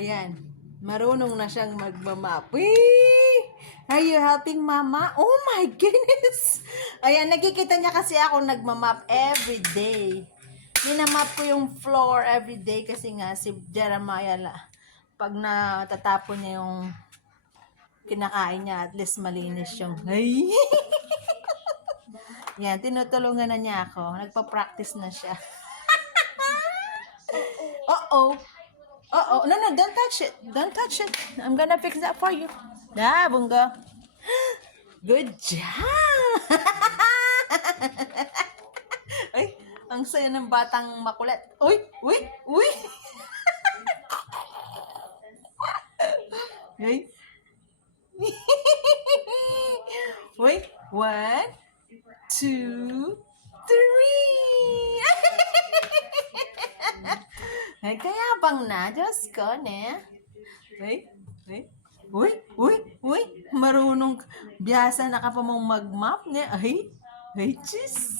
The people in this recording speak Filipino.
Ayan. Marunong na siyang magmamap. Wee! Are you helping mama? Oh my goodness! Ayan, nakikita niya kasi ako nagmamap every day. Minamap ko yung floor every day kasi nga si Jeremiah pag natatapon niya yung kinakain niya, at least malinis yung ay. Yan, tinutulungan na niya ako. Nagpa-practice na siya. Uh-oh. Uh-oh. No, don't touch it. Don't touch it. I'm gonna fix that for you. Bunga. Good job! Ay, ang saya ng batang makulit. Uy! Uy! Uy! Ay. Wait, 1, 2, 3. Ay, kaya bang na? Diyos ko, ne? Wait, wait. Uy, uy, uy. Marunong biyasa na ka pa mong mag-map, ne? Ay, ay, jeez.